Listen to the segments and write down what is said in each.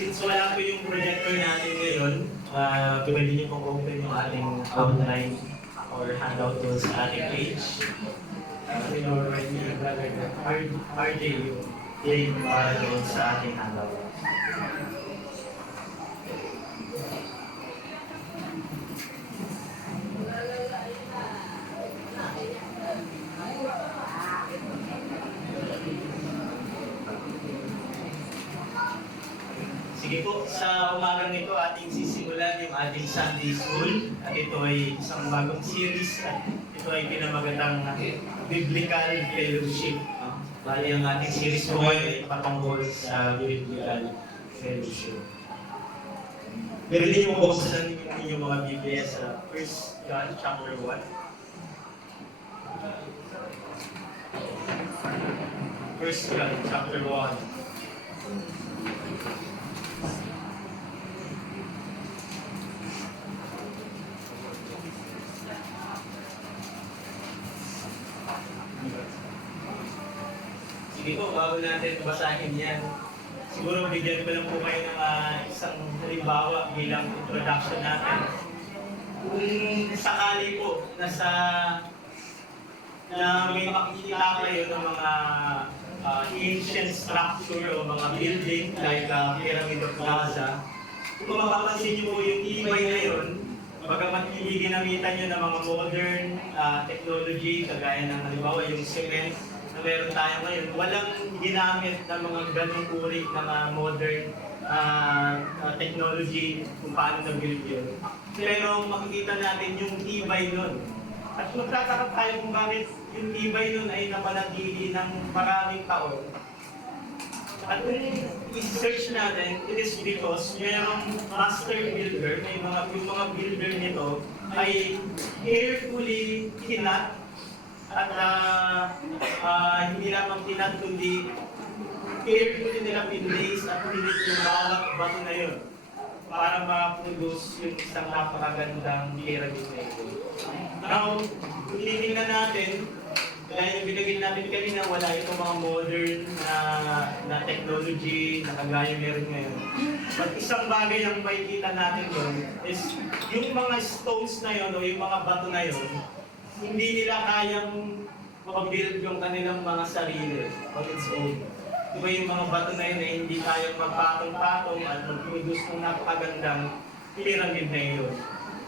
Since wala po yung projector natin ngayon, pwede niyo pong open yung ating outline or handout doon sa ating page. Inorway niyo RJ yung link para doon sa ating handout. Sige po, sa umagang ito ating sisimulan yung ating Sunday School at ito ay isang bagong series at ito ay pinamagandang Biblical Fellowship. Bali ang ating series po ngayon ay patungkol sa Biblical Fellowship. Pwede niyo po buksan yung mga Biblia sa 1 John chapter 1. 1 John chapter 1. Sige po, bago natin basahin yan, siguro bigyan ko lang po kayo ng isang halimbawa bilang introduction natin. Kung sakali po na may makikita kayo ng mga ancient structure o mga building like Pyramid of Gaza, kung mapapansin niyo po yung ibay ngayon, bagamat hindi ginamitan nyo ng mga modern technology, kagaya ng halimbawa yung cement na meron tayo ngayon, walang ginamit ng mga ganong uri ng modern technology kung paano na-build yun. Pero makikita natin yung tibay nun. At magtataka tayo kung bakit yung tibay nun ay napanatili ng maraming taon. At kung i-search natin, it is because mayroong master builder, yung mga builder nito ay carefully kinat at hindi lamang kinat kundi carefully nila pinlace at pilit yung bawat bato na yun para ma-produce yung isang napakagandang pyramid na ito. Now, kung titingnan natin, kaya yung binagin natin kanina, wala itong mga modern na technology na kagaya meron ngayon. But isang bagay ang makikita natin doon is yung mga stones na yun o yung mga bato na yun, hindi nila kayang mag-build yung kanilang mga sarili on its own. Diba yung mga bato na yun ay hindi kayang magpatong-patong at mag-produce ng napakagandang pyramid na yun.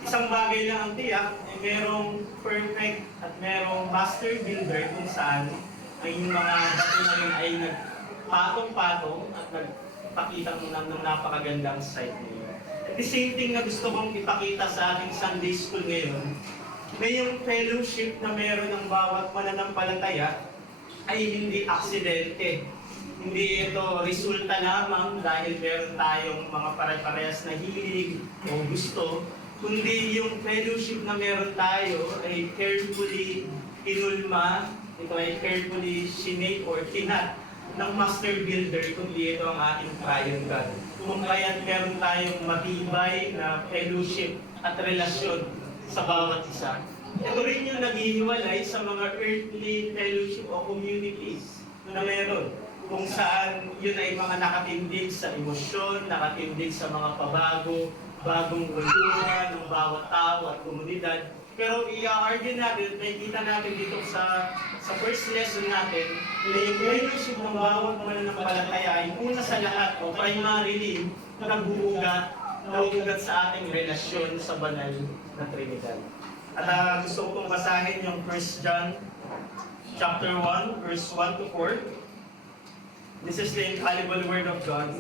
Isang bagay lang ang tiyak, ay merong perfect at merong master builder kung saan ay yung mga bato na yun ay nagpatong-patong at nagpakita ng napakagandang site na yun. At the same thing na gusto kong ipakita sa ating Sunday School ngayon, may yung fellowship na meron ng bawat mananampalataya ay hindi aksidente. Hindi ito resulta lamang dahil meron tayong mga pare-parehas na hilig o gusto, kundi yung fellowship na meron tayo ay carefully inulma, ito ay carefully sinake or kinat ng master builder, kundi ito ang ating triune God. Kung kaya't meron tayong matibay na fellowship at relasyon sa bawat isa. Ito rin yung naghihiwalay sa mga earthly fellowship o communities na meron. Kung saan yun ay mga nakatindig sa emosyon, nakatindig sa mga pabago, bagong kultura ng bawat tao at komunidad. Pero i-argue natin, nakikita natin dito sa first lesson natin, na yung fellowship ng bawat mananampalataya ay una sa lahat o primarily nag-uugat sa ating relasyon sa banal na Trinidad. At gusto ko pong basahin yung 1 John chapter 1, verse 1 to 4. This is the infallible word of God.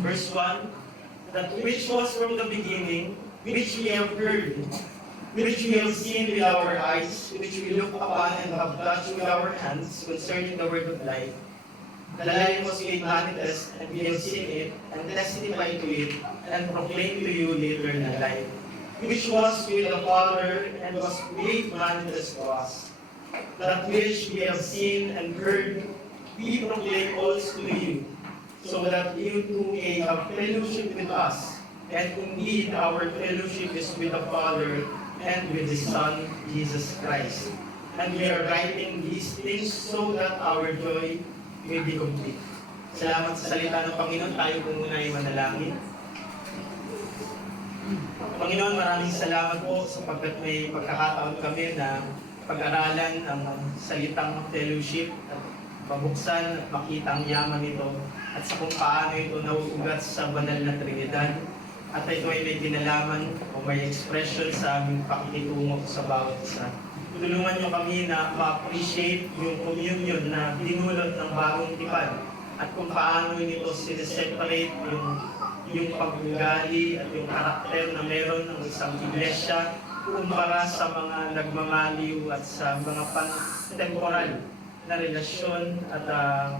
Verse 1, that which was from the beginning, which we have heard, which we have seen with our eyes, which we look upon and have touched with our hands concerning the word of life. The life was made manifest, and we have seen it, and testified to it, and proclaimed to you the eternal life, which was with the Father, and was made manifest to us. That which we have seen and heard, we proclaim also to you, so that you too may have fellowship with us. And indeed, our fellowship is with the Father and with His Son, Jesus Christ. And we are writing these things so that our joy may be complete. Salamat sa salita ng Panginoon. Tayo po muna ay manalangin. Panginoon, maraming salamat po sapagkat may pagkakataon kami na pag-aralan ang salitang fellowship at mabuksan at makita ang yaman nito at sa kung paano ito nauugat sa banal na Trinidad. At ito ay may kinalaman o may expression sa aming pakikitungo sa bawat isa. Tulungan niyo kami na ma-appreciate yung communion na dinulot ng bagong tipan at kung paano nito sineseparate yung pag-ugali at yung karakter na meron ng isang iglesia kumpara sa mga nagmamaliw at sa mga pan-temporal na relasyon at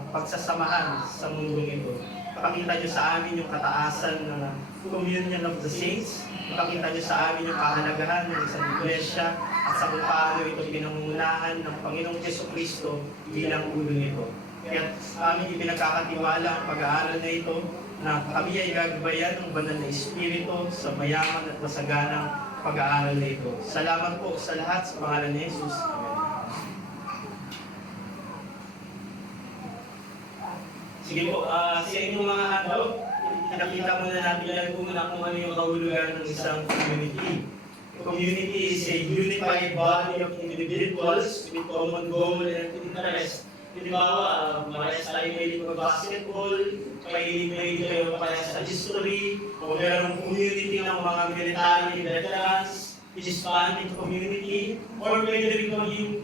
pagsasamahan sa mundong ito. Pakita niyo sa amin yung kataasan ng communion of the saints. Pakita niyo sa amin yung kahalagahan ng isang iglesia at sa kung paano ito pinangungunahan ng Panginoong Jesucristo bilang ulo nito. Kaya amin ipinagkakatiwala ang pag-aaral na ito na kami ay gagabayan ng banal na Espiritu sa mayaman at masaganang pag-aaral na ito. Salamat po sa lahat sa pangalan ni Jesus. Sige po, sa inyong mga handout, nakita muna natin yan kung ano yung kahulugan ng isang community. Community is a unified body of individuals with common goal and interest. Halimbawa, parehas tayo mahilig mag-basketball, mahilig kayo parehas sa history, o meron community ng mga military veterans, Hispanic community, or pwede rin maging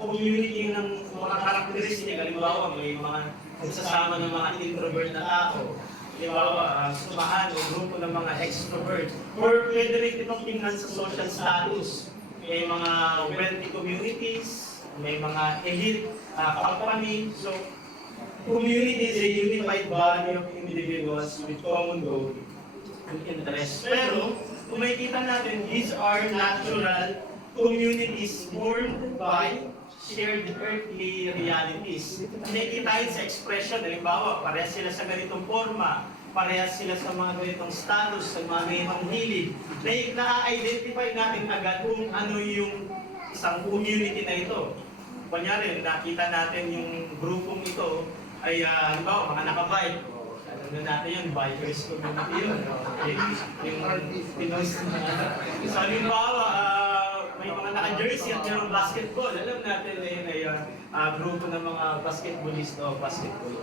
community ng mga karakteristik. Halimbawa, may mga nagsasama ng mga introvert na tao. Halimbawa, sumahan o grupo ng mga extrovert. Or pwede rin itong tingnan sa social status. May mga wealthy communities, may mga elite company. So, community is a unified body of individuals with common goal and interest. Pero, kung makikita natin, these are natural communities born by shared earthly realities. Nakikita yun sa expression, halimbawa, parehas sila sa ganitong forma, parehas sila sa mga ganitong status, sa mga ganitong hilig. Na-identify natin agad kung ano yung isang community na ito. Kunyari, nakita natin yung grupong ito ay, halimbawa, mga nakabike. Alam natin yun, bikers community yun. Yung pinos na. So, halimbawa, may mga naka-jersey at mayroong basketball. Alam natin na yun ay grupo ng mga basketballista o basketball.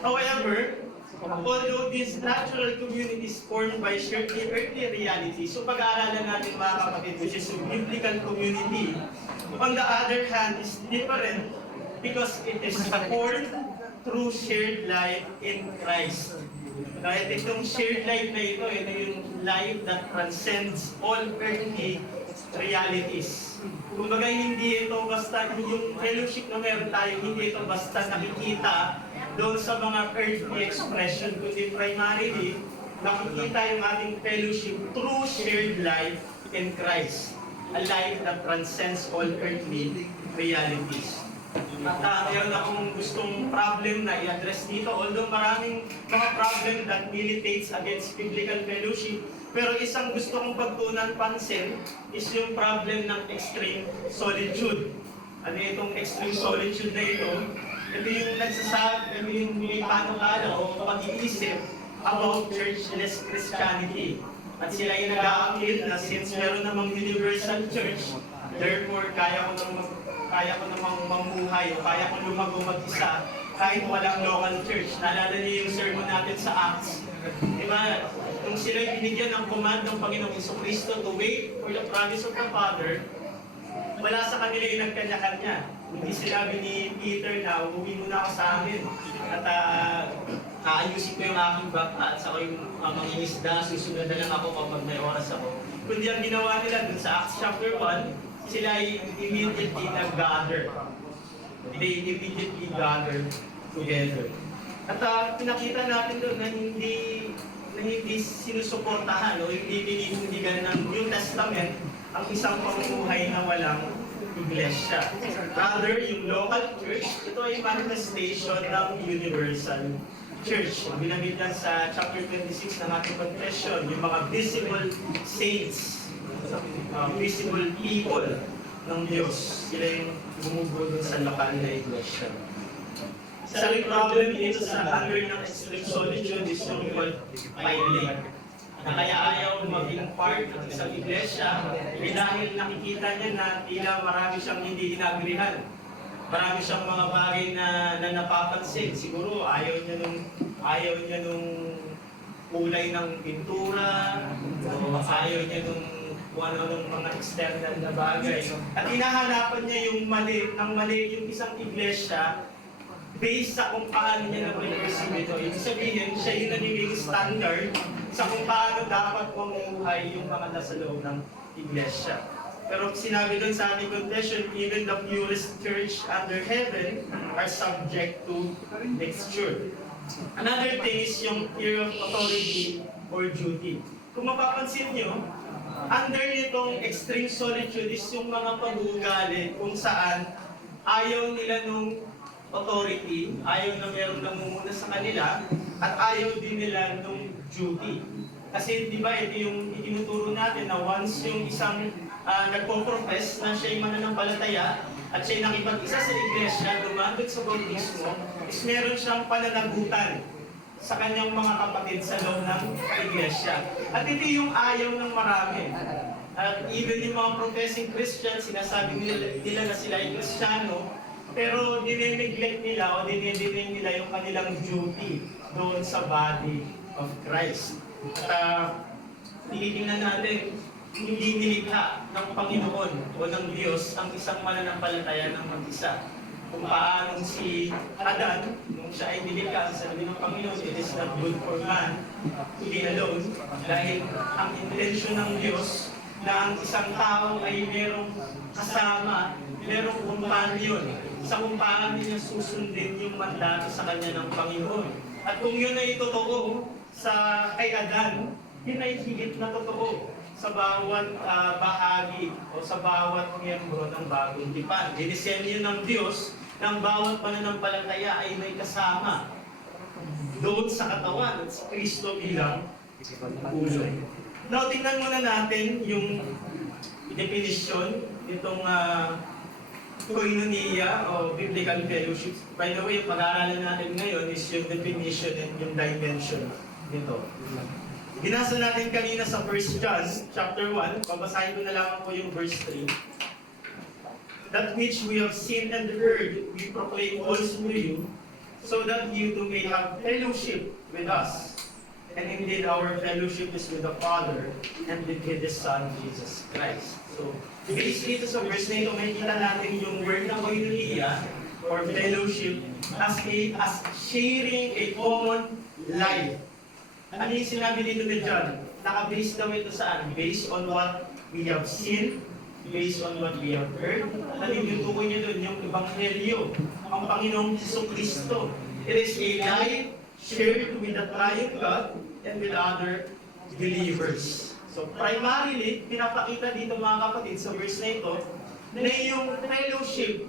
However, although these natural communities formed by shared earthly reality, so pag-aaralan natin mga kapatid, which is a biblical community, on the other hand, is different because it is formed through shared life in Christ. At itong shared life na ito yung life that transcends all earthly realities. Kumbaga hindi ito basta yung fellowship na meron tayo, hindi ito basta nakikita doon sa mga earthly expression, kundi primarily nakikita yung ating fellowship through shared life in Christ. A life that transcends all earthly realities. At mayroon akong gustong problem na i-address dito, although maraming mga problem that militates against biblical fellowship, pero isang gusto kong pagtunan pansin is yung problem ng extreme solitude. Ano itong extreme solitude na ito? Ito yung nagsasabi, ito yung may panukala o pag-iisip about churchless Christianity. At sila yung nag-aakil na since meron namang universal church, therefore kaya ko namang mamuhay o kaya ko lumago mag-isa kahit walang local church. Naalala niyo yung sermon natin sa Acts. Diba? Nung sila'y binigyan ng command ng Panginoong Jesucristo to wait for the promise of the Father, wala sa kanila yung nagkanya-kanya. Hindi sinabi ni Peter na umuwi muna ako sa amin at aayusin ko yung aking baka at saka yung mga isda, susunod na lang ako kapag may oras ako. Kundi ang ginawa nila dun sa Acts chapter 1, sila ay immediately nag-gather. They immediately gather together. At pinakita natin doon na hindi sinusuportahan o hindi bininindigan ng New Testament ang isang pamumuhay na walang iglesia. Rather, yung local church, ito ay manifestation ng universal church. Binanggit yan sa chapter 26 ng ating confession, yung mga visible saints, visible people ng Diyos. Sila yung bumubuo dun sa lokal na iglesia. Isang problem dito sa hunger ng extreme solitude is yung called piling. Na kaya ayaw maging part ng isang iglesia dahil nakikita niya na tila marami siyang hindi inagrihan. Marami siyang mga bagay na napapansin. Siguro ayaw niya nung kulay ng pintura, o ayaw niya nung kung ano nung mga external na bagay. At hinahanapan niya yung mali yung isang iglesia based sa kung paano niya na-receive ito. Ibig sabihin, siya yung nagiging standard sa kung paano dapat mamuhay yung mga nasa loob ng iglesia. Pero sinabi doon sa ating confession, even the purest church under heaven are subject to mixture. Another thing is yung fear of authority or duty. Kung mapapansin nyo, under nitong extreme solitude is yung mga pag-uugali kung saan ayaw nila nung authority, ayaw na meron namumuna sa kanila, at ayaw din nila nung duty. Kasi di ba ito yung itinuturo natin na once yung isang nagpo-profess na siya'y mananampalataya at siya'y nakipag-isa sa iglesia, dumagod sa bautismo, is meron siyang pananagutan sa kanyang mga kapatid sa loob ng iglesia. At ito yung ayaw ng marami. At even yung mga professing Christians, sinasabi nila na sila ay Kristiyano, pero dinineglect nila o dinidinay nila yung kanilang duty doon sa body of Christ. At tinitingnan natin, hindi nilikha ng Panginoon o ng Diyos ang isang mananampalataya ng mag-isa. Kung paano si Adan, nung siya ay nilikha, sabi ng Panginoon, it is not good for man to be alone. Dahil ang intensyon ng Diyos na ang isang tao ay merong kasama, merong companion, sa kung paano niya susundin yung mandato sa kanya ng Panginoon. At kung yun ay totoo kay Adan, yun ay higit na totoo sa bawat bahagi o sa bawat miyembro ng bagong tipan. Dinisenyo ng Diyos ng bawat mananampalataya ay may kasama doon sa katawan at si Kristo bilang ulo. Now, tingnan muna natin yung definition nitong koinonia o biblical fellowship. By the way, yung pag-aaralan natin ngayon is yung definition and yung dimension nito. Binasa natin kanina sa 1 John chapter 1, babasahin ko na lang po yung verse 3. That which we have seen and heard, we proclaim also to you, so that you too may have fellowship with us. And indeed, our fellowship is with the Father and with His Son, Jesus Christ. So, based dito sa verse na ito, makikita natin yung word na koinonia or fellowship as sharing a common life. Ano yung sinabi dito ni John? Naka-base daw ito saan? Based on what we have seen, based on what we have heard. Ano yung tukoy niya doon? Yung Ebanghelyo, ang Panginoong Jesucristo. It is a life shared with the triune God and with other believers. So primarily, pinapakita dito mga kapatid sa verse na ito, na yung fellowship,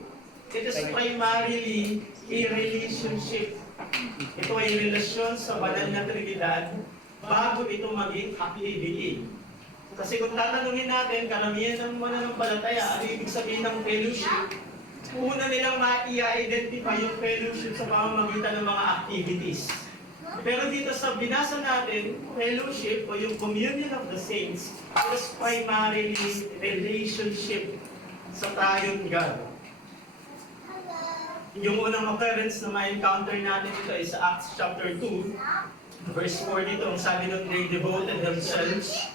it is primarily a relationship. Ito ay relasyon sa banal na Trinidad bago ito maging activity. Kasi kung tatanungin natin, karamihan ng mananampalataya, ano ibig sabihin ng fellowship? Una nilang ma-identify yung fellowship sa pamamagitan ng mga activities. Pero dito sa binasa natin, fellowship o yung communion of the saints is primarily relationship sa triune God. Yung unang occurrence na ma-encounter natin ito is sa Acts chapter 2, verse 4 dito, ang sabi nun, they devoted themselves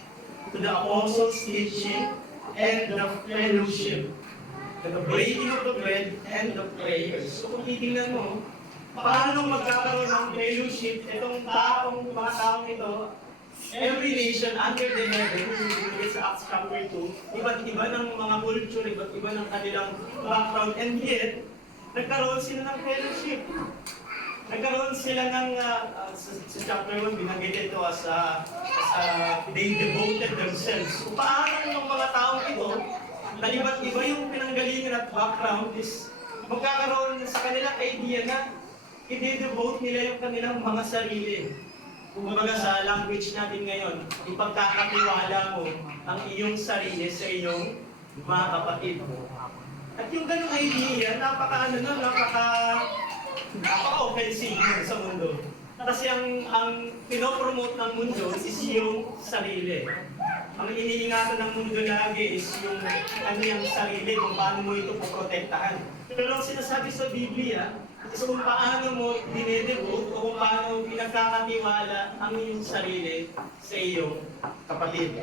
to the apostles' teaching and the fellowship, to the breaking of the bread and the prayers. So kung titingnan mo, paano magkakaroon ng fellowship itong mga taong ito, every nation under the heaven, yung sa Acts chapter 2, iba't iba ng mga culture, iba't iba ng kanilang background, and yet, nagkaroon sila ng fellowship. Nagkaroon sila ng, sa chapter 1, binanggit ito as they devoted themselves. So, paano yung mga taong ito, na iba't iba yung pinanggalingan at background is magkakaroon sa kanilang idea na i-devote nila yung kanilang mga sarili. Kumbaga sa language natin ngayon, ipagkakatiwala mo ang iyong sarili sa iyong mga kapatid. At yung ganung idea, Napaka-offensive yun sa mundo. Kasi ang pinopromote ng mundo is yung sarili. Ang iniingatan ng mundo lagi is yung kanyang sarili, kung paano mo ito poprotektahan. Pero ang sinasabi sa Biblia is kung paano mo dinedevote o kung paano pinagkakatiwala ang iyong sarili sa iyong kapatid.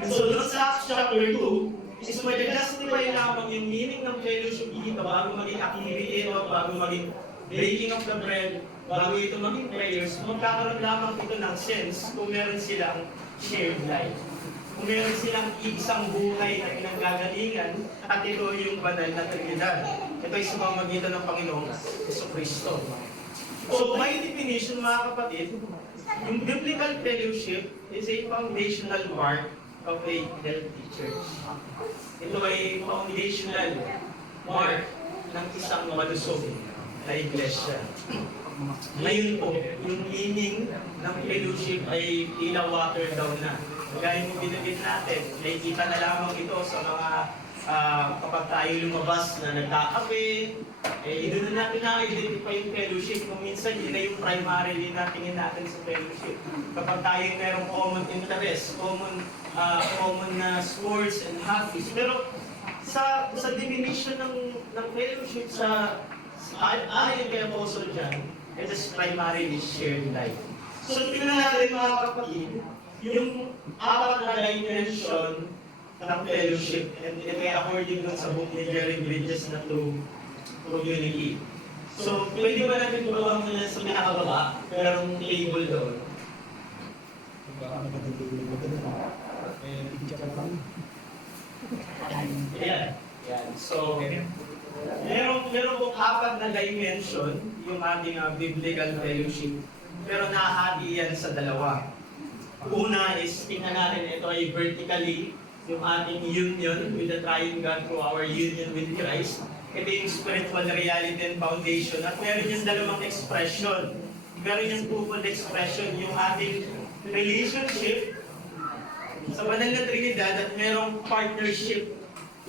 And so doon sa Acts chapter 2, is mag-justify lamang yung meaning ng fellowship dito bago maging aktivity o bago maging breaking of the bread, bago ito maging prayers, magkakaroon lamang ito ng sense kung meron silang shared life. Kung meron silang isang buhay na pinanggagalingan at ito yung banal na Trinidad. Ito ay sumamagitan ng Panginoong Jesucristo. So by definition mga kapatid, yung biblical fellowship is a foundational mark of a healthy church. Ito ay foundational mark ng isang malusog na iglesia. Ngayon po, yung meaning ng fellowship ay tila water down na. Gaya mo binabit natin, nakikita na lamang ito sa mga kapag tayo lumabas na nagkakape, doon na natin na-identify yung fellowship. Kung minsan, yun na yung primary na tingin natin sa fellowship. Kapag tayo merong common interest, common na sports and hobbies. Pero sa definition ng fellowship ayon kay Apostle John, it is primarily shared life. So tingnan natin mga kapatid, yung apat na dimension ng fellowship, and ito ay according dun sa book ni Jerry Bridges na True Unity. So pwede ba natin tulungan muna sa pinakababa, merong table doon. Yan. So, meron pong apat na dimension yung ating biblical fellowship. Pero nahati yan sa dalawa. Una is, tingnan natin, ito ay vertically, yung ating union with the triune God through our union with Christ. Ito yung spiritual reality and foundation. At meron yung dalawang expression. Meron yung twofold expression, yung ating relationship sa banal na Trinidad at merong partnership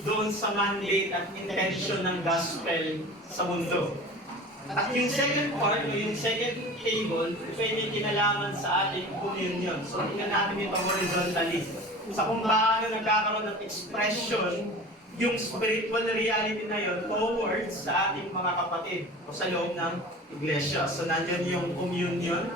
doon sa mandate at intention ng gospel sa mundo. At yung second part, o yung second table, pwede kinalaman sa ating communion. So, tingnan natin ito horizontally. Sa kung paano nagkakaroon ng expression yung spiritual reality na yun towards sa ating mga kapatid o sa loob ng iglesia. So, nandyan yung communion,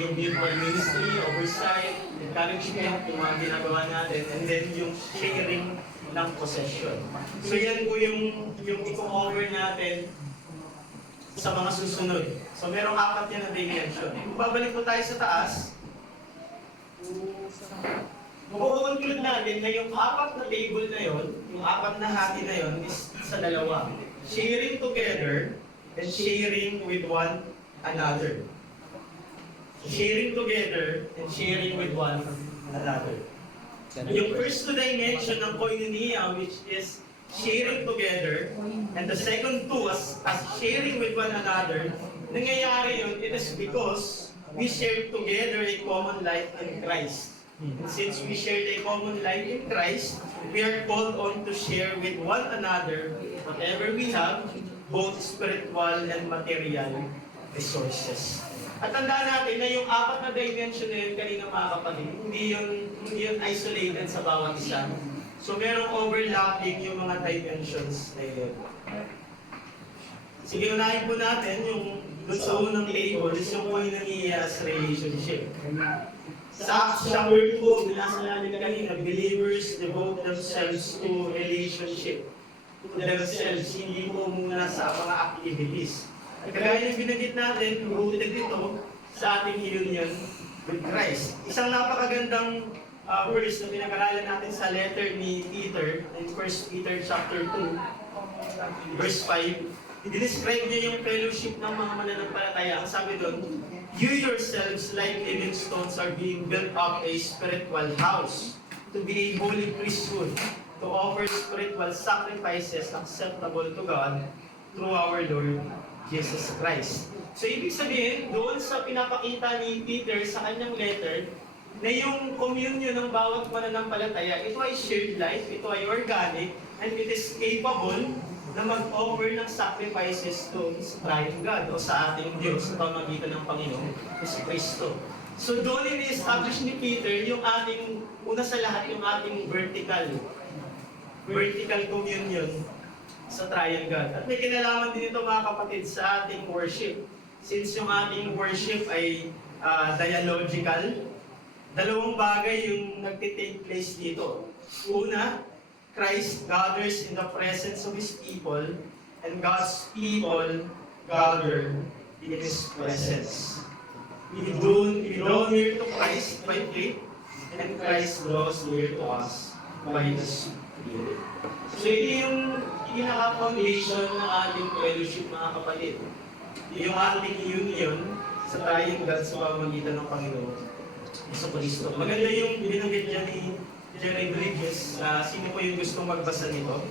yung mutual ministry, oversight, encouragement, yung mga ginagawa natin, and then yung sharing ng possession. So yan po yung i-cover natin sa mga susunod. So merong apat yan na dimension. Kung babalik po tayo sa taas, makukonclude natin na yung apat na table na yon, yung apat na hati na yon is sa dalawa. Sharing together and sharing with one another. Sharing together and sharing with one another. Yung first two dimension ng koinonia, which is sharing together, and the second two as sharing with one another, nangyayari yun, it is because we share together a common life in Christ. And since we share a common life in Christ, we are called on to share with one another whatever we have, both spiritual and material resources. At tandaan natin na yung apat na dimension na yun kanina mga kapatid, hindi yun isolated sa bawat isa. So merong overlapping yung mga dimensions na yun. Sige, unahin po natin yung dun sa unang table is yung koinonias relationship. Sa Acts chapter 2, binasa natin kanina, believers devote themselves to relationship. To themselves, hindi po muna sa mga activities. Kagaya yung binanggit natin, rooted ito sa ating union with Christ. Isang napakagandang verse na pinag-aralan natin sa letter ni Peter, in 1 Peter chapter 2, verse 5. I-describe niya yung fellowship ng mga mananampalataya. Ang sabi doon, you yourselves like living stones are being built up a spiritual house to be a holy priesthood, to offer spiritual sacrifices acceptable to God through our Lord Jesus Christ. So, ibig sabihin, doon sa pinapakita ni Peter sa kanyang letter, na yung communion ng bawat mananampalataya, ito ay shared life, ito ay organic, and it is capable na mag-offer ng sacrifices to sa triune God o sa ating Diyos sa pamamagitan ng Panginoon si Kristo. So doon ini-establish ni Peter yung ating, una sa lahat, yung ating vertical communion sa triune God. At may kinalaman din ito mga kapatid sa ating worship. Since yung ating worship ay dialogical, dalawang bagay yung nagtitake place dito. Una, Christ gathers in the presence of His people, and God's people gather in His presence. We draw near to Christ by faith, and Christ draws near to us by the Spirit. So ito yung pinaka-foundation ng ating fellowship mga kapatid. Yung ating union sa triune God sa pamamagitan ng Panginoon sa Kristo. Maganda yung binanggit dyan ni Jerry Bridges. Sino po yung gustong magbasa nito?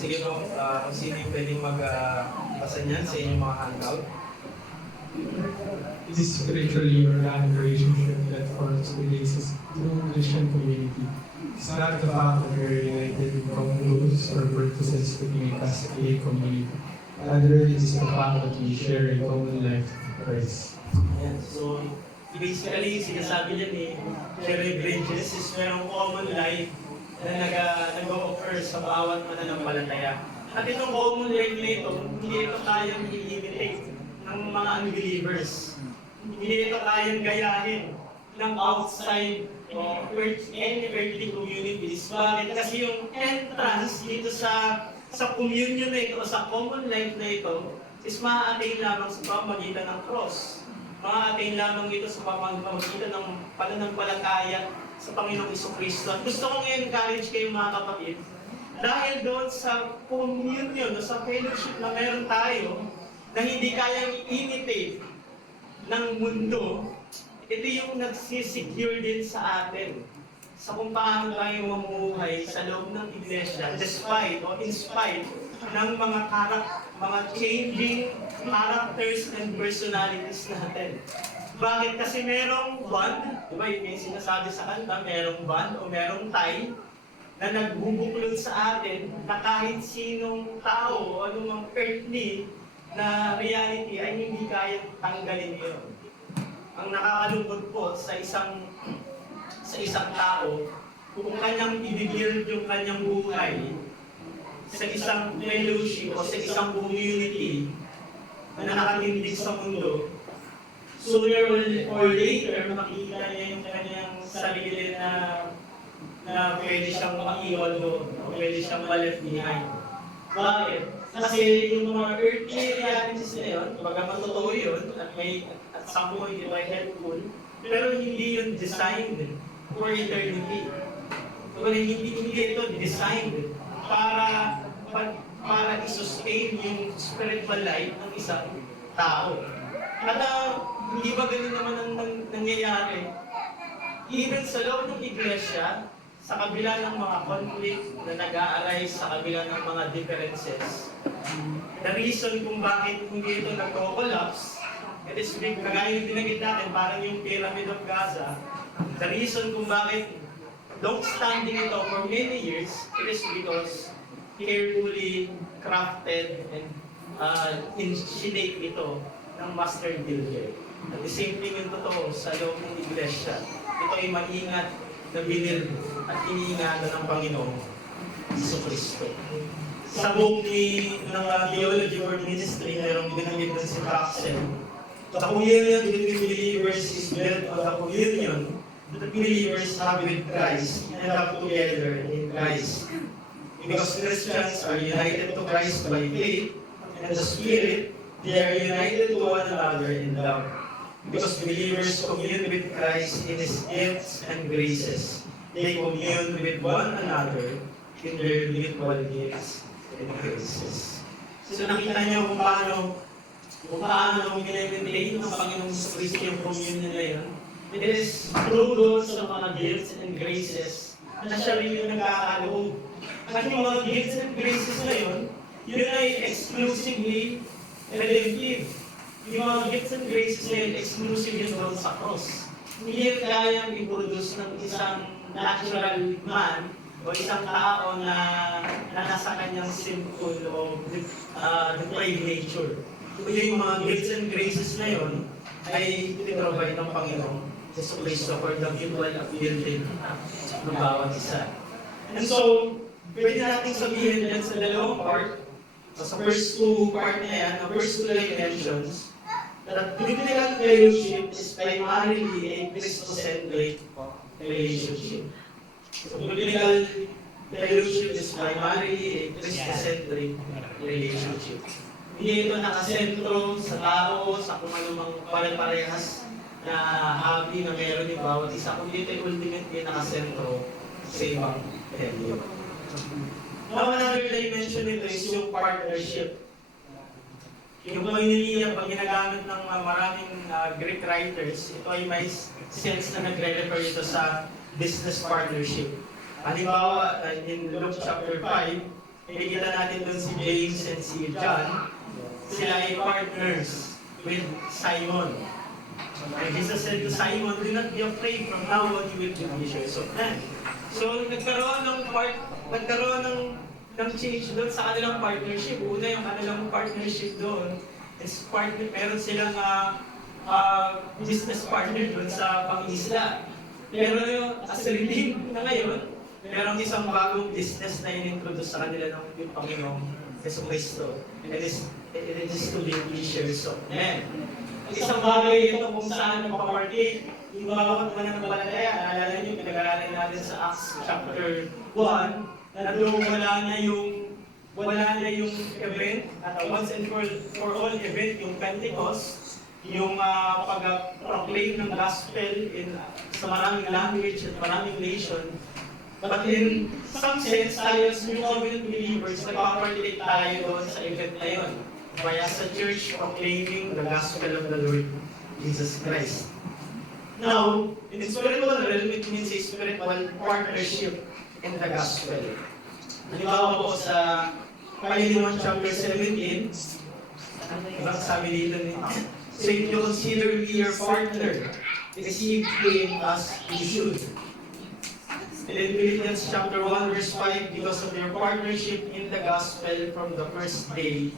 Sige po, kung sino yung pwedeng magbasa niyan sa inyong mga handout. It is spiritually organic relationship that forms basis through Christian community. It's not the fact that we are united in common rules or purposes that make us a community. Rather, it is the fact that we share a common life with Christ. Ayan. So, basically, sinasabi niya ni Jerry Bridges is merong common life na nag-offer sa bawat mananampalataya. At itong common life na ito, hindi ito kayang i-imitate ng mga unbelievers. Hindi ito kayang gayahin ng outside any earthly communities. Bakit? Kasi yung entrance dito sa communion na ito, o sa common life na ito, is ma-attain lamang sa pamamagitan ng cross. Ma-attain lamang dito sa pamamagitan ng pananampalataya sa Panginoong Jesucristo. At gusto kong i-encourage kayo mga kapatid, dahil doon sa communion, o sa fellowship na meron tayo, na hindi kayang i-imitate ng mundo, ito yung nagsisecure din sa atin sa kung paano tayo mamumuhay sa loob ng iglesia despite o in spite ng mga changing characters and personalities natin. Bakit? Kasi merong bond, di ba yung sinasabi sa kanta, merong bond o merong tie na nagbubuklod sa atin na kahit sinong tao o anumang earthly na reality ay hindi kayang tanggalin yun. Ang nakakalungkot po sa isang tao, kung kanyang i-build yung kanyang buhay sa isang fellowship o sa isang community na nakatindig sa mundo, sooner or later, makikita niya yung kanyang sarili na pwede siyang makiwal doon o pwede siyang ma-left behind. Bakit? Kasi yung mga earthly realities na yun, bagaman totoo yun, at some point ito ay helpful, pero hindi yun designed for eternity. So, hindi ito designed para i-sustain yung spiritual life ng isang tao. At hindi ba ganun naman ang nangyayari? Even sa loob ng iglesia, sa kabila ng mga conflict na nag-a-arise, sa kabila ng mga differences, the reason kung bakit hindi ito nag-collapse, it is kagaya yung binanggit natin, parang yung Pyramid of Gaza, the reason kung bakit long-standing ito for many years, it is because carefully crafted and in-shape ito ng master builder. At the same thing yung totoo sa loob ng iglesia. Ito ay maingat na binil at iniingatan ng Panginoon Jesucristo. Sa book ng Theology for Ministry, mayroong binanggit na si Paxel. The communion between believers is built on the communion that believers have with Christ and have together in Christ. Because Christians are united to Christ by faith and the Spirit, they are united to one another in love. Because believers commune with Christ in His gifts and graces, they commune with one another in their mutual gifts and graces. So nakita niyo kung paano ginag-maintain ng Panginoong Jesucristo yung communion na yun. It is through those mga gifts and graces na siya rin yung nagkakaaloob. At yung mga gifts and graces na yun ay exclusively redemptive. Yung mga gifts and graces na yun, exclusive yun doon sa cross. hindi kayang i-produce ng isang natural man o isang tao na nasa kanyang sinful o depraved nature. Yung mga gifts and graces na yun ay pinrovide ng Panginoon Jesus Cristo for the mutual building ng bawat isa. And so, pwede natin sabihin dyan sa dalawang part, sa first two part na yan, the first two dimensions, that biblical fellowship is primarily a Christocentric relationship. So, biblical fellowship is primarily a Christocentric relationship. Hindi ito nakasentro sa tao, sa kung anumang pare-parehas na hobby na meron yung bawat isa, kundi ito ultimately nakasentro sa ibang helyo. Now, another dimension nito is yung partnership. Yung koinonia, pag ginagamit ng maraming Greek writers, ito ay may sense na nagre-refer ito sa business partnership. Halimbawa, in Luke chapter 5, nakikita natin doon si James and si John. Sila ay partners with Simon. And Jesus said to Simon, "Do not be afraid, from now on you will be fishers of men." So, nagkaroon ng change doon sa kanilang partnership. Una, yung kanilang partnership doon is meron silang business partner doon sa pangisla. Pero as redeemed na ngayon, merong isang bagong business na in-introduce sa kanila ng Panginoong Yesu Cristo. It is to be fishers of men. Isang bagay ito kung saan nagpapartake yung bawat mananampalataya. Naalala niyo, pinag-aralan natin sa Acts chapter 1, na doon wala na yung event, at once and for all event, yung Pentecost, yung pag-proclaim ng gospel sa maraming language at maraming nation. But in some sense, tayo as New Covenant believers, nagpapartake tayo doon sa event na yun. Via sa church proclaiming the gospel of the Lord Jesus Christ. Now, in the spiritual realm, it means a spiritual partnership in the gospel. Halimbawa po sa Philemon chapter 17, ibang sabi dito niya, so if you consider me your partner, receive him as you should. And in Philippians chapter 1 verse 5, because of your partnership in the gospel from the first day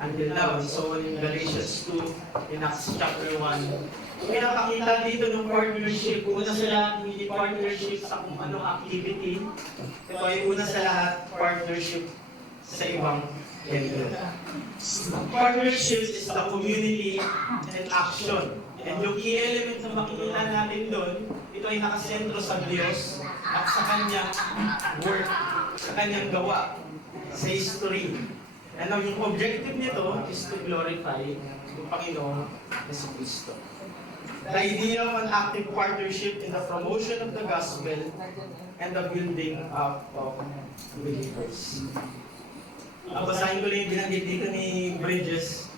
until now. And so in Galatians 2, in Acts chapter 1, pinapakita dito ng partnership. Una sa lahat, hindi partnership sa kung anong activity. Ito ay una sa lahat, partnership sa ibang helyo. Partnership is the community and action. And yung key element na makikita natin doon, ito ay nakasentro sa Diyos at sa kanyang work, sa kanyang gawa, sa history. And yung objective nito is to glorify yung Panginoong Yesu Cristo. The idea of an active partnership in the promotion of the gospel and the building up of believers. Basahin ko lang yung binanggit dito ni Bridges.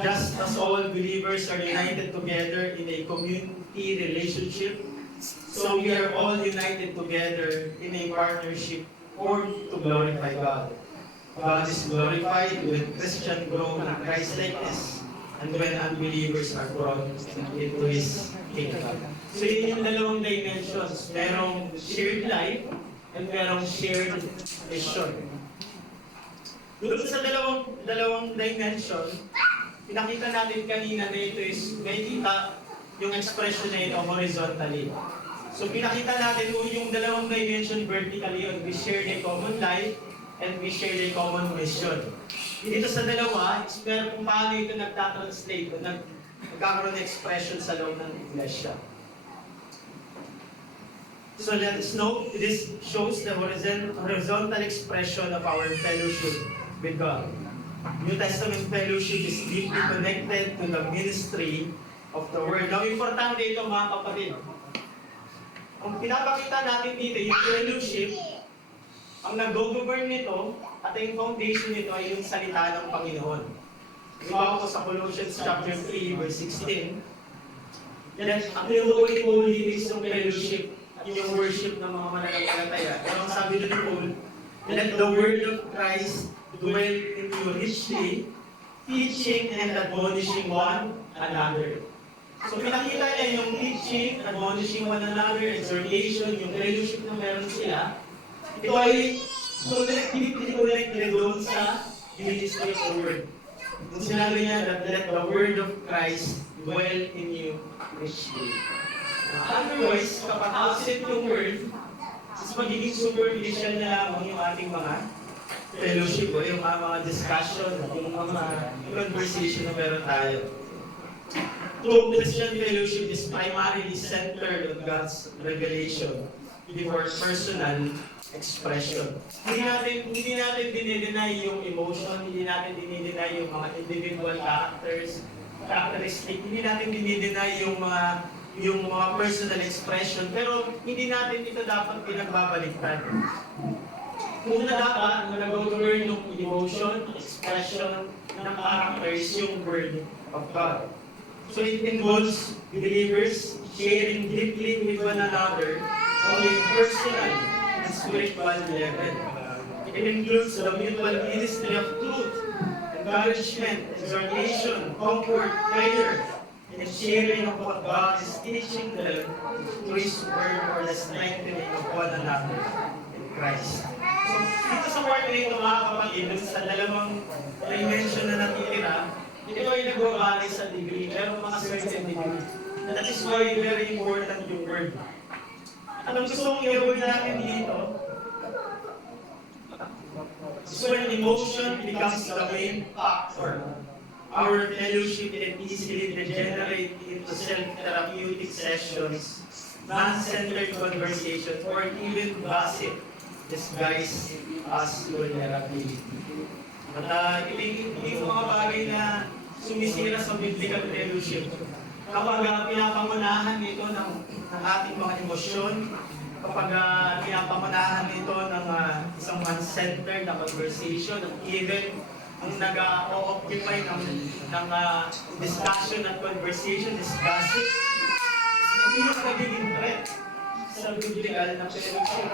Just as all believers are united together in a community relationship, so we are all united together in a partnership or to glorify God. God is glorified when Christians grow in Christ-likeness and when unbelievers are brought into His kingdom. So yun yung dalawang dimensions. Merong shared life and merong shared vision. Doon sa dalawang dimension, pinakita natin kanina na ito is, may kita yung expression na ito horizontally. So pinakita natin yung dalawang dimension vertically yun. We share a common life and we share a common mission. Dito sa dalawa, pero kung paano ito nagtatranslate o nagkakaroon ng expression sa loob ng iglesia. So let us know, this shows the horizontal expression of our fellowship with God. New Testament fellowship is deeply connected to the ministry of the Word. Now, importante ito mga kapatid. Kung pinapakita natin dito, yung fellowship, ang nag-govern nito at yung foundation nito ay yung salita ng Panginoon. Diba ako sa Colossians chapter 3, verse 16, that ang holy is yung fellowship at yung worship ng mga mananampalataya. Pero ang sabi doon ni Paul, let the word of Christ dwell in you richly, teaching and admonishing one another. So pinakita niya yung teaching, admonishing one another, exhortation, yung fellowship na meron sila. Ito ay connected doon sa ministry of the word. Kung sinabi niya that let the word of Christ dwell in you richly. Otherwise, kapag absent yung word, is magiging superficial na lamang yung ating mga fellowship o yung mga discussion, yung mga conversation na meron tayo. True Christian fellowship is primarily centered on God's revelation before personal expression. Hindi natin dinideny yung emotion, hindi natin dinideny yung mga individual characteristic, hindi natin dinideny yung mga personal expression, pero hindi natin ito dapat pinagbabaliktad. Una dapat, nag-overturn yung emotion, expression ng characters, yung word of God. So it involves believers sharing deeply with one another on a personal and spiritual level. It includes the mutual ministry of truth, encouragement, exhortation, comfort, prayer, and sharing of what God is teaching them through His Word for the strengthening of one another in Christ. So, dito sa part na ito mga kapatid, sa dalawang dimension na natitira, ito ay nag-vary sa degree, pero mga certain degree. And that is why very important yung word. At ang gusto kong i-avoid natin dito, is when emotion becomes the main factor. Our fellowship can easily degenerate into self-therapeutic sessions, man-centered conversation, or even gossip disguised as vulnerability. At hindi ko mga bagay na sumisira sa biblical fellowship. Kapag pinapangunahan ito ng ating mga emosyon, kapag pinapangunahan ito ng isang man-centered na conversation, at even ang nag-o-occupy ng discussion at conversation is gossip, hindi yung nagiging threat sa biblical na fellowship.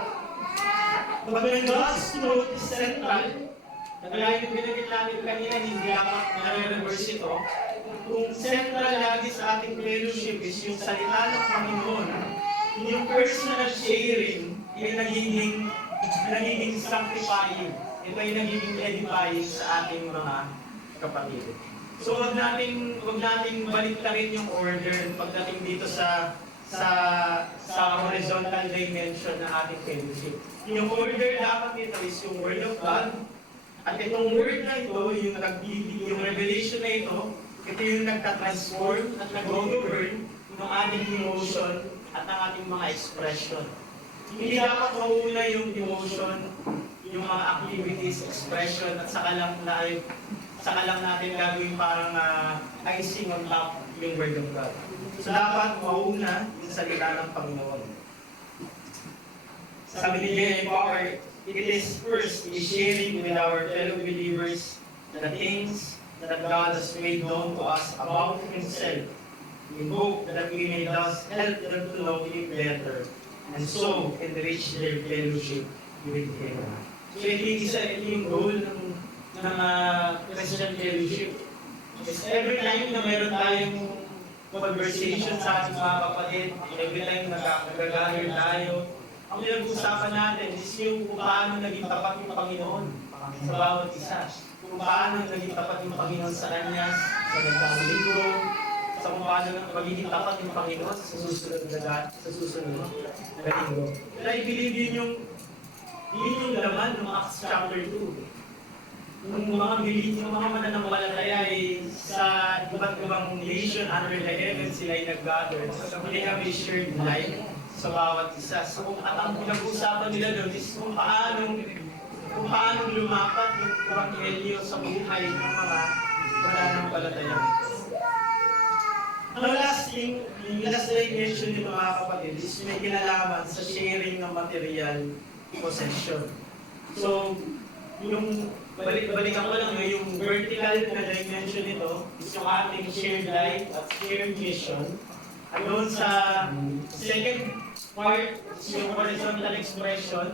Kapag ang God's truth is central, kaya yung binagin natin kanina, hindi dapat nare-reverse ito. Kung central lagi sa ating fellowship is yung salita ng Panginoon, yung personal sharing ay nagiging sanctifying. Ito ay nagiging edifying sa ating mga kapatid. So wag nating baliktarin yung order pagdating dito sa horizontal dimension ng ating fellowship. Yung order dapat dito is yung Word of God. At itong word na ito, yung revelation na ito yung nagtatransform at nag-govern ng ating emotion at ng ating mga expression. Hindi dapat mauna yung emotion, yung mga activities, expression, at saka lang natin gagawin parang icing on top yung Word of God. So dapat mauna yung salita ng Panginoon. Sabi ni J.A. Packer, it is first sharing with our fellow believers the things that God has made known to us about Himself. We hope that we may thus help them to know Him better and so enrich their fellowship with Him. So ito yung goal ng Christian fellowship. Is every time na meron tayong conversation sa ating mga kapatid, every time nag-gather tayo, ang pinag-uusapan natin is yung kung paano naging tapat yung Panginoon sa bawat isa. Kung paano naging tapat yung Panginoon sa kanya, sa nagdaang linggo, sa kung paano magiging tapat yung Panginoon sa susunod na linggo. But I believe yun yung laman ng Acts chapter 2. Yung mga mananampalataya ay sa iba't ibang nation under the heaven sila ay nag-gather. They have a shared life sa bawat isa. So, at ang pinag-usapan nila doon is kung paano lumapat yung Evangelyo sa buhay ng mga mananampalataya. Ang last thing, yung last dimension nito mga kapatid is may kinalaman sa sharing ng material possession. So, yung balikan ko lang yung vertical na dimension nito is yung ating shared life at shared mission. At doon sa second part, yung horizontal expression,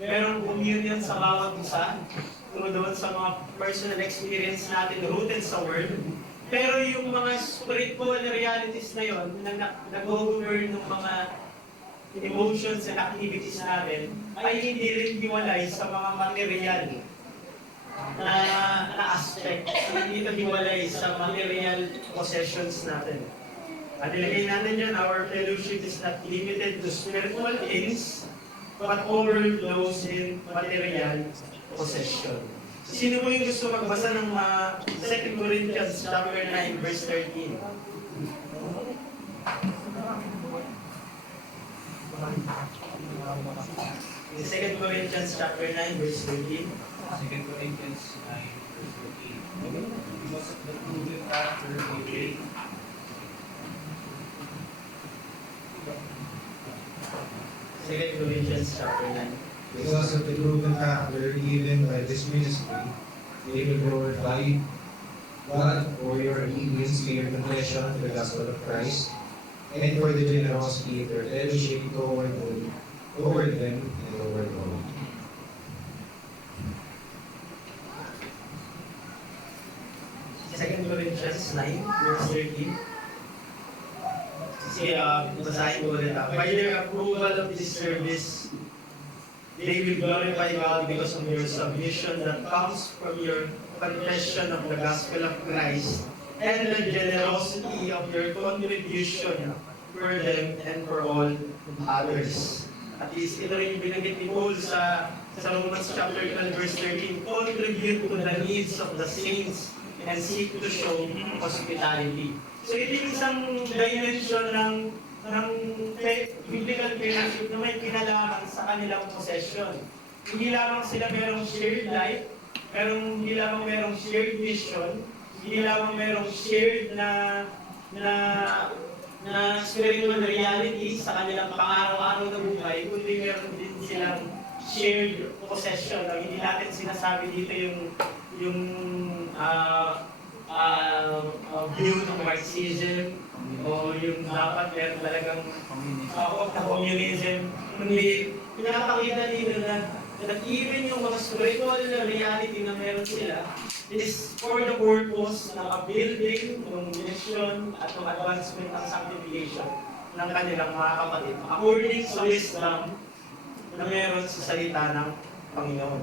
merong communion sa bawat isa. Doon sa mga personal experience natin rooted sa Word. Pero yung mga spiritual realities na yon, na nag-govern ng mga emotions and activities natin, ay hindi rin hiwalay sa mga material na aspect. Hindi ito hiwalay sa material possessions natin. At ilagay natin dyan, our fellowship is not limited to spiritual things, but overflows in material possession. Sino po yung gusto magbasa ng 2 Corinthians chapter 9, verse 13? In 2 Corinthians chapter 9, verse 13. 2 Corinthians 9, verse 13. Because of the proven character of faith, 2 Corinthians chapter 9. Because of the proven factor given by this ministry, they will glorify God for your obedience to your confession to the gospel of Christ, and for the generosity of their fellowship toward them and toward all. Second Corinthians 9, verse 13. Sige, basahin ko ulit. By their approval of this service, they will glorify God because of your submission that comes from your confession of the gospel of Christ and the generosity of your contribution for them and for all others. At least ito rin yung binanggit ni Paul sa Romans chapter 12 verse 13, contribute to the needs of the saints and seek to show hospitality. So ito yung isang dimension ng biblical fellowship na may kinalaman sa kanilang possession. Hindi lamang sila merong shared life, hindi lamang merong shared vision, hindi lamang merong shared na spiritual reality sa kanilang pang-araw-araw na buhay, kundi meron din silang shared possession. Hindi natin sinasabi dito yung view ng Marxism o yung dapat meron talagang communism. Kundi pinapakita nila that even yung mga spiritual reality na meron sila is for the purpose ng building, ng mission, at ng advancement ng sanctification ng kanilang mga kapatid according sa wisdom na meron sa salita ng Panginoon.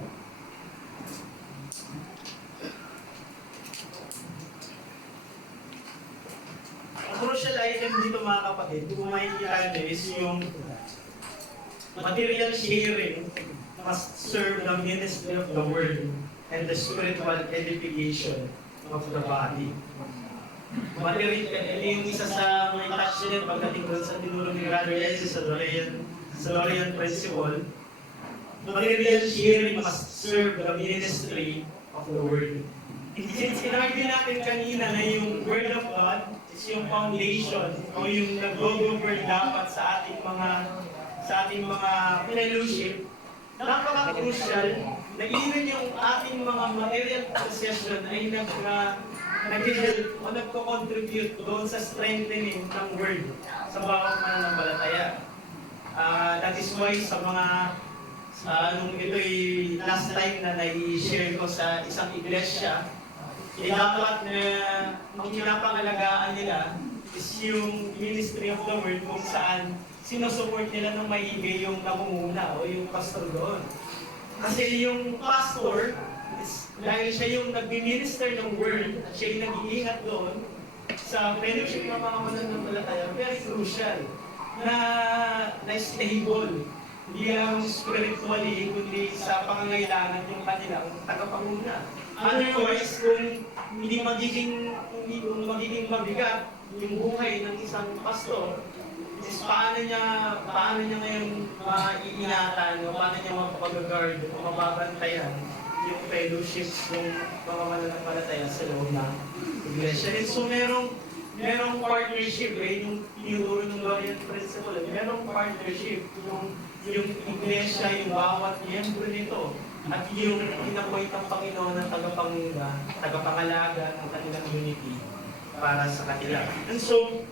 Ang crucial item dito mga kapatid, kung makikita nyo is yung material sharing must serve the ministry of the word and the spiritual edification of the body. Material, yung isa sa may touch nila pagdating doon sa tinulong ni Brother Jesse sa Lorian Principle, material sharing must serve the ministry of the word. Sinargue natin kanina na yung Word of God is yung foundation o yung nag-govern dapat sa ating mga fellowship. Napaka-crucial na even yung ating mga material possession ay nag-help o nagko-contribute doon sa strengthening ng Word sa bawat mananampalataya. That is why sa mga nung ito'y last time na nai-share ko sa isang iglesia, dapat na ang pinapangalagaan nila is yung ministry of the word kung saan sinusupport nila ng maigi yung namumuna o yung pastor doon. Kasi yung pastor, dahil siya yung nag-minister ng word, siya yung nag-iingat doon sa fellowship ng mga mananampalataya, very crucial na stable. Hindi lang spiritually, kundi sa pangangailangan yung kanilang tagapanguna. Otherwise, kung magiging mabigat yung buhay ng isang pastor, is paano niya ngayon maiingatan o paano niya mapapag-guard o mababantayan yung fellowships ng mga mananampalataya sa loob ng iglesia. And so merong partnership, yung tinuturo ng Lorian Principle, merong partnership, yung iglesia, yung bawat miyembro nito, at yung inapoint ng Panginoon ng tagapangalaga ng kanilang unity para sa kanila. And so,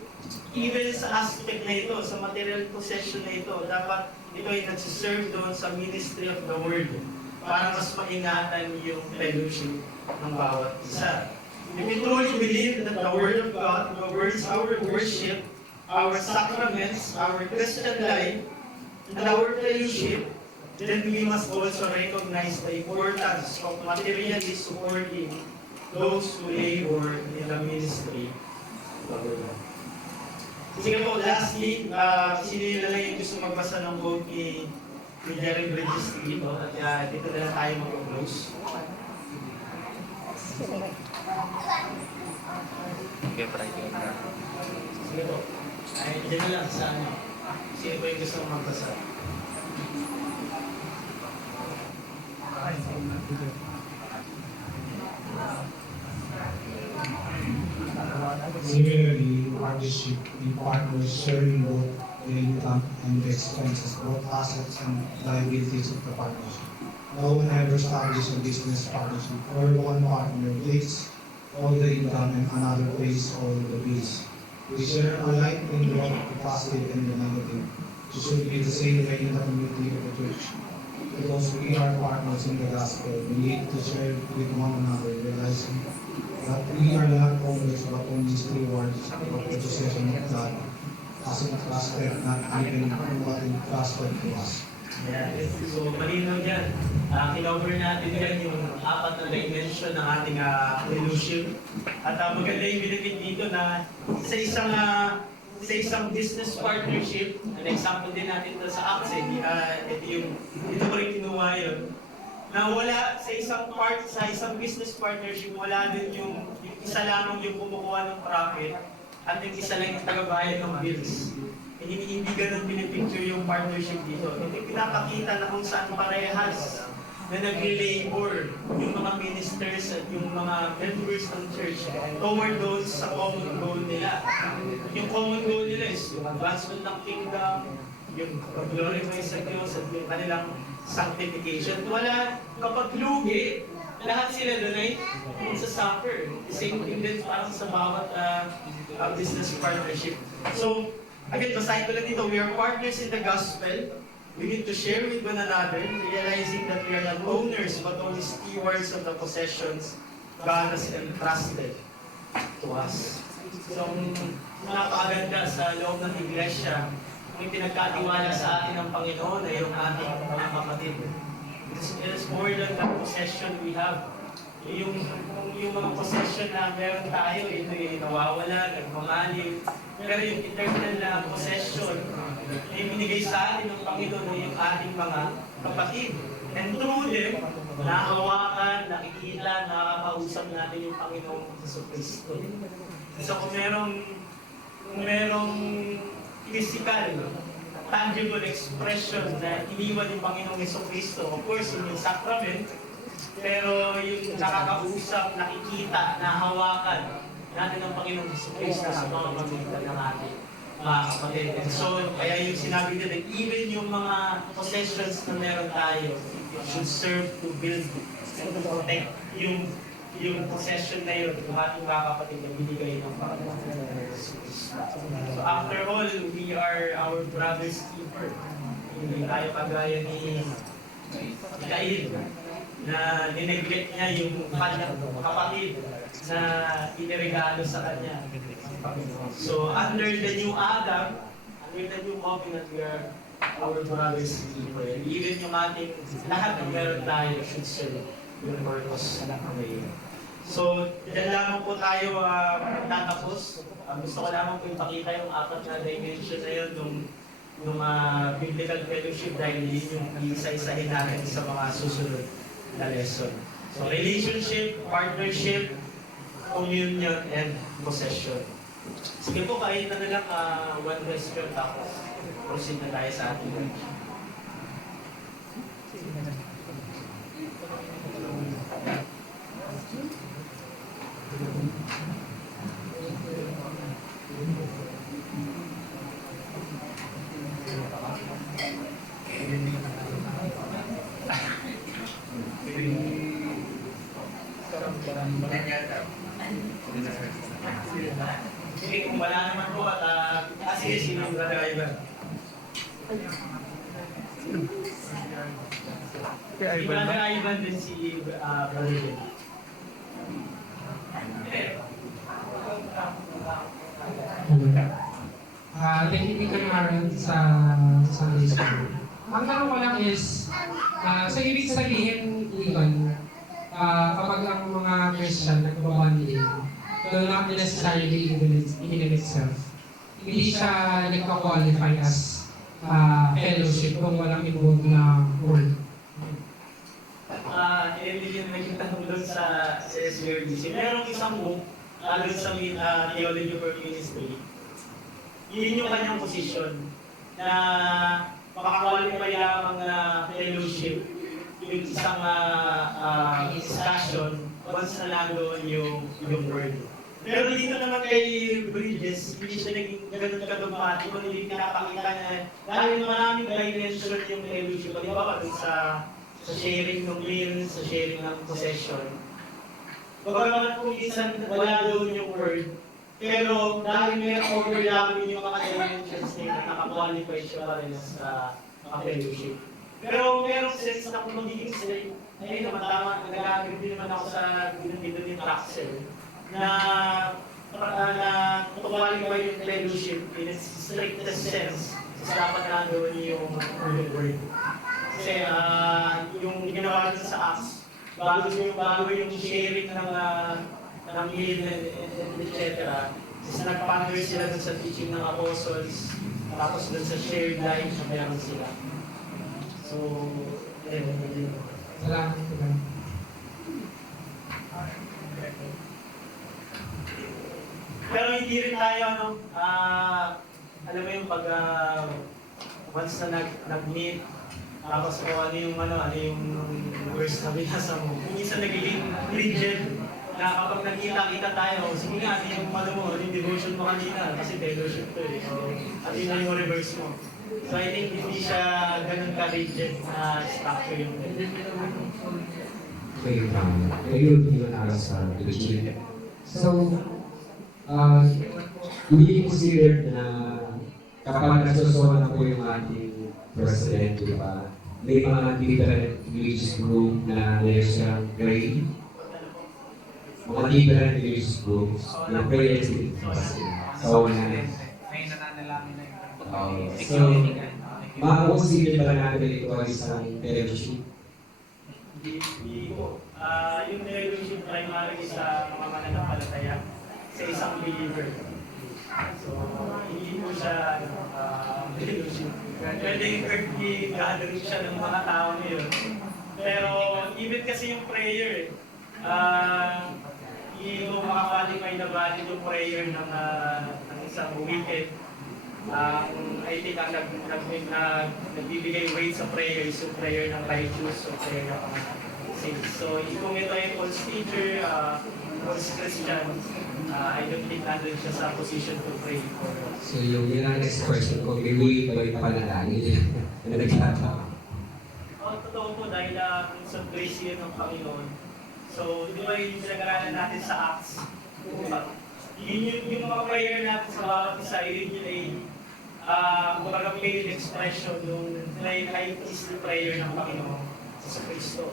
even sa aspect na ito, sa material possession na ito, dapat ito ay nagsiserve doon sa ministry of the word para mas maingatan yung fellowship ng bawat isa. If we truly believe that the Word of God governs our worship, our sacraments, our Christian life, and our fellowship, then we must also recognize the importance of materially supporting those who labor in the ministry. Sige po, lastly, sino yun na lang yung gusto magbasa ng quote ni Jerry Bridges dito, at dito na lang tayo mag-close. Okay, Friday. Sige po, ay dyan na lang sa ano. Sino po yung gusto magbasa? Similarly, partnership in partners sharing both the income and the expenses, both assets and liabilities of the partnership. No one ever establishes a business partnership where one partner takes all the income and another pays all the bills. We share alike in both the positive and the negative. It should be the same way in the community of the church. Because we are partners in the gospel, we need to share with one another, realizing that we are not owners but only stewards of the possession of God, as entrusted, not even what entrusted to us. Yeah. So, malinaw dyan. Kinover natin yan yung apat na dimension ng ating fellowship. At maganda yung binigit dito na sa isang business partnership, an example din natin ito sa Accent, ito ko rin kinuha yun, na wala sa isang business partnership, wala din yung isa lamang yung kumukuha ng profit at yung isa lang yung tagabayad ng bills. Hindi ganun pinipicture yung partnership dito. Hindi pinapakita na kung saan parehas na nag-labor yung mga ministers at yung mga members ng church toward those sa common goal nila. Yung common goal nila is yung advancement ng kingdom, yung glorify sa Diyos at yung kanilang sanctification. Wala, kapag lugi, lahat sila doon ay suffer. Same thing din parang sa bawat business partnership. So, again, basahin ko lang dito, we are partners in the gospel. We need to share with one another, realizing that we are not owners but only stewards of the possessions God has entrusted to us. So, napakaganda sa loob ng iglesia, may pinagkatiwala sa atin ng Panginoon ay yung ating mga kapatid. It is more than the possession we have. Yung mga possession na meron tayo, ito yung nawawala, nagmamalim. Pero yung eternal na possession, ay binigay sa atin ng Panginoon ay yung ating mga kapatid. And through them, nahawakan, nakikita, nakakausap natin yung Panginoong Jesucristo. So kung merong physical, tangible expression na iniwan yung Panginoong Jesucristo, of course, yung sacrament, pero yung nakakausap, nakikita, nahawakan natin ang Panginoong Jesucristo sa mga pamitan ng ating mga kapatid. And so, kaya yung sinabi nila, even yung mga possessions na meron tayo should serve to build and protect yung possession na yun, yung ating mga kapatid na binigay ng Panginoong Jesucristo. So after all, we are our brother's keeper. Hindi tayo kagaya ni Cain na nineglect niya yung kanyang kapatid na iniregalo sa kanya. So under the new Adam, under the new covenant, we are our brother's keeper. Even yung ating lahat ng meron tayo should serve yung purpose ng Panginoon. So, dyan lamang po tayo magtatapos. Gusto ko lamang po ipakita yung apat na dimension na yun nung biblical fellowship dahil yun yung isa-isahin natin sa mga susunod na lesson. So, relationship, partnership, communion, and possession. Sige po, kahit na lang one question tapos proceed na tayo sa ating sige, kung wala naman po at sige, sino yung brother Ivan? Si brother Ivan din si brother Jen. Deacon Aaron sa Sunday School. Ang tanong ko lang is, sa ibig sabihin, Ivan, kapag ang mga Christian nagbabanding, though not necessarily in itself, hindi siya nagka-qualify as fellowship kung walang involved na word. Hindi din naging tanong doon sa SBRDC. Merong isang book, doon sa Theology for Ministry. Yun yung kanyang position na makakwalify lamang na fellowship yung isang discussion once na nandoon yung word. Pero dito naman kay Bridges, hindi siya naging ganun kadumati kung hindi pinapakita na dahil maraming dimension yung fellowship. Di ba dun sa sharing ng meals, sa sharing ng possession. Bagaman kung minsan wala doon yung word, pero dahil may overlapping yung mga dimensions na nakakwalify siya pa rin sa fellowship. Pero merong sense na kung magiging slave, ayun naman tama, nag-agree din naman ako sa dito ni Traxel, na qualify yung fellowship in its strictest sense, dapat na doon yung word. Kasi yung ginawa dun sa Acts, bago yung sharing ng meal, etc. Kasi nag-ponder sila dun sa teaching ng apostles, tapos dun sa shared life na meron sila. So, Salamat po. pero hindi rin tayo, alam mo yung pag once na nag-meet, tapos kung ano yung verse na binasa mo. Minsan nagiging rigid na kapag nagkita-kita tayo, sige nga, ano yung devotion mo kanina, kasi fellowship to eh. So, at yun na yung reverse mo. So I think hindi siya ganun ka-rigid na structure yung Okay, kayo hindi na sa religion. So, hindi considered na kapag nagsusuwa na po yung ating president, di ba? May mga different religious group na meron siyang grade. Mga different religious groups na prayer is so, May nananalangin na yung so, ma-consider ba natin ito ay isang fellowship? Hindi po. Yung fellowship primary sa mga mananampalataya sa isang believer. So, hindi po siya fellowship. Pwede yung earthly gathering siya ng mga tao ngayon. Pero even kasi yung prayer, hindi mo makakwalify na valid yung prayer ng isang wicked. I think ang nagbibigay weight sa prayer is yung prayer ng righteous o prayer ng saints. So, kung ito ay false teacher, false Christian, I don't think nandun siya sa position to pray for. So yung next question ko, may way ba yung panalangin na nagtataka? Totoo po dahil sa grace yun ng Panginoon. So, di ba yung pinag-aralan natin sa Acts? Yung mga prayer natin sa bawat isa, yun ay kumbaga male expression yung nai-is the prayer ng Panginoon sa Kristo.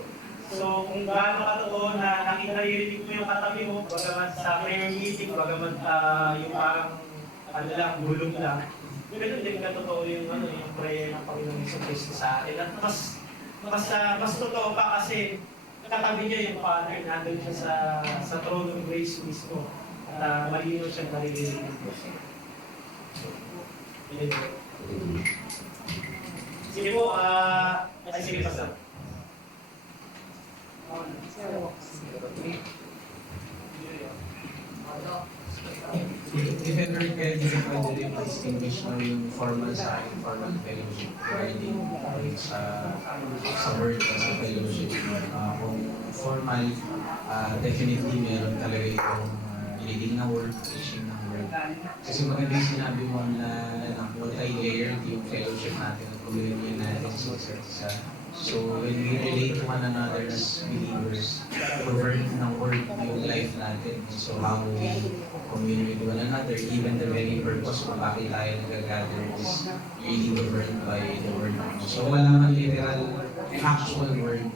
So, kung gaano katotoo na nakikarinig mo yung katabi mo, bagamat sa prayer meeting, bagamat yung parang gulong lang, ganun din katotoo yung prayer ng Panginoon sa Kristo sa atin. At mas totoo pa kasi katabi niya yung Father, nandun siya sa throne of grace mismo. At malino siyang naririnig. Sige po, sige pa sir. If ever kayo hindi pwede rin distinguish yung formal sa informal fellowship regarding sa word o sa fellowship. Kung formal, definitely meron talaga itong reading na word, preaching ng word. Kasi maganda yung sinabi mo na multi-layered yung fellowship natin at communion natin sa isa't isa. So when we relate to one another as believers, governed ng word yung life natin. So how we commune with one another, even the very purpose kung bakit tayo nag-gather is really governed by the word. So wala naman literal, actual word,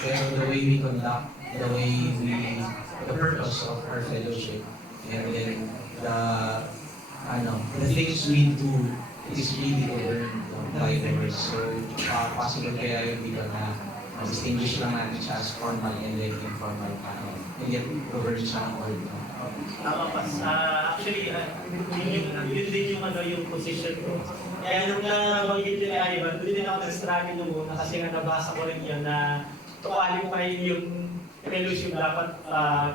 pero the way we conduct, the purpose of our fellowship, and then the things we do is really to earn titles. So, possible kaya yun dito na distinguish lang natin siya as formal and then informal canon. And yet, cover siya ng word. Tama pa. Actually, yun din yung, yung position ko. Kaya nung nabanggit din ay Ivan, doon din ako nag-struggle nung una kasi nga nabasa ko rin yun na to qualify yung fellowship dapat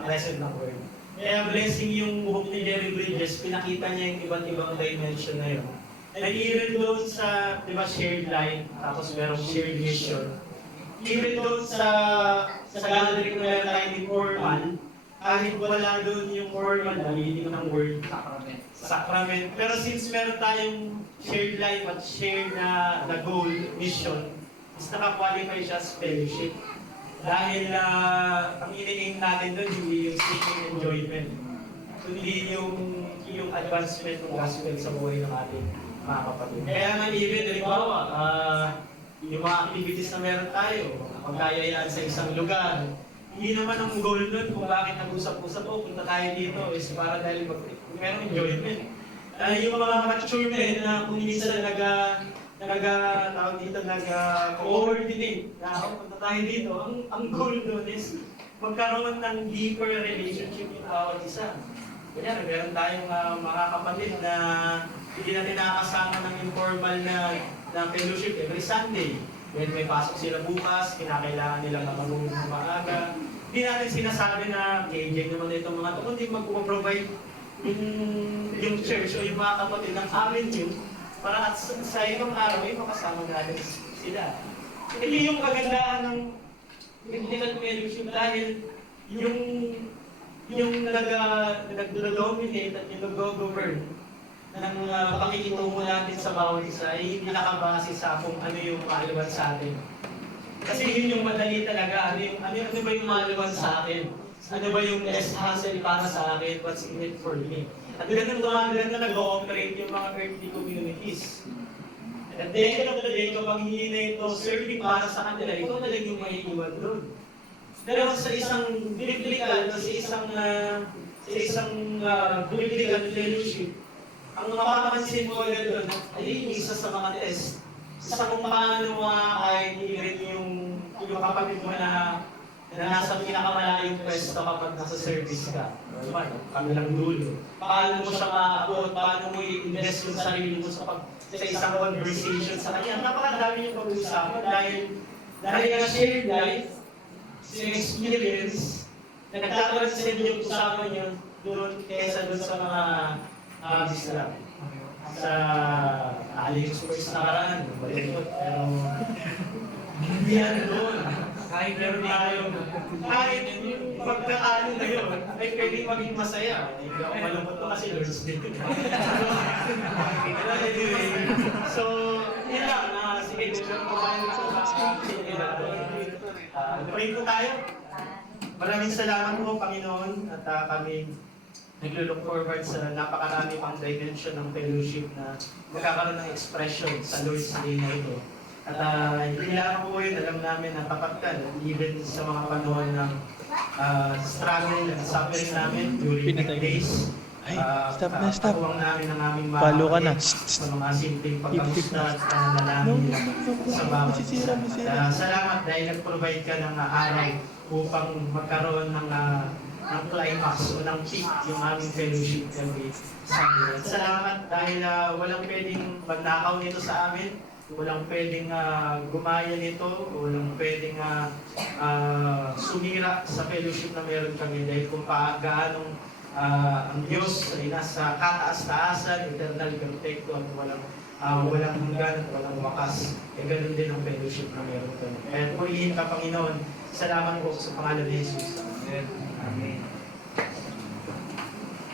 present ng word. Kaya blessing yung buhok ni Jerry Bridges, pinakita niya yung iba't ibang dimension na yun. And even doon sa, di ba, shared life, tapos merong shared mission. Even doon sa gathering na meron tayo ni formal, kahit wala doon yung formal na meaning ng word, sacrament. Pero since meron tayong shared life at shared na goal, mission, mas nakakwalify siya as fellowship. Dahil ang iniing natin doon, hindi yung seeking enjoyment. Kundi yung advancement ng gospel sa buhay ng ating mga kapatid. Kaya nga even, halimbawa, yung mga activities na meron tayo, magkayayaan sa isang lugar, hindi naman ang goal nun kung bakit nag-usap-usap, punta tayo dito is para dahil merong enjoyment. Yung mga mature men na kung minsan nag-coordinate na punta tayo dito, ang goal nun is magkaroon ng deeper relationship yung bawat isa. Kaya meron tayong mga kapatid na hindi natin nakakasama ng informal na fellowship every Sunday. When may pasok sila bukas, kinakailangan nila na marunong maaga. Hindi natin sinasabi na KJ naman itong mga ito, kundi magpaprovide yung church o yung mga kapatid ng avenue para at sa ibang araw ay makasama natin sila. Hindi yung kagandahan ng biblical fellowship dahil yung nag-dominate at yung nag-govern ng pakikitungo natin sa bawat isa ay hindi nakabase sa kung ano yung maalaman sa atin. Kasi yun yung madali talaga. Ano ba yung maalaman sa akin? Ano ba yung less hassle para sa akin? What's in it for me? At ganun na nag-ooperate yung mga earthly communities. At the end of the day, kapag hindi na ito serving para sa kanila, ikaw na lang yung maiiwan doon. Pero sa isang biblical, sa isang biblical fellowship, ang mapapansin mo agad doon ay isa sa mga test. Sa kung paano makakain yung kapatid mo na nasa pinakamalayong pwesto kapag nasa service ka. Kanilang dulo. Paano mo siya maabot, paano mo i-invest yung sarili mo sa isang conversation sa kanya. Napakadami yung pag-uusapan dahil nga shared life, yung experience, na nagtatranscend yung usapan nyo doon kesa doon sa mga lang. Sa Alex Sports nakaraan, pero hindi yan doon. Kahit meron tayong, kahit yung pagkaano na yun, ay pwedeng maging masaya. Hindi ako malungkot to kasi Lord's Day. Anyway, so, yun lang. Sige, meron po tayo pray po tayo. Maraming salamat po, Panginoon, at kami naglo-look forward sa napakarami pang dimension ng fellowship na magkakaroon ng expression sa Lord's Day na ito. At hindi lang po yun, alam namin na kapagkan, even sa mga panahon ng struggle and suffering namin during weekdays. Stop na, stop. Patuwang namin ang aming mga Follow ka na. sa mga simpleng pagkamusta at pananalangin sa bawat isa. Salamat dahil nag-provide ka ng araw upang magkaroon ng climax o ng peak yung aming fellowship every Sunday. Salamat dahil walang pwedeng magnakaw nito sa amin, walang pwedeng gumaya nito, walang pwedeng sumira sa fellowship na meron kami dahil kung gaanong ang Diyos ay nasa kataas-taasan, eternal perfecto at walang hanggan at walang wakas. Ganun din ang fellowship na meron kami. Kaya purihin ka, Panginoon. Salamat po sa pangalan ni Jesus. Amen.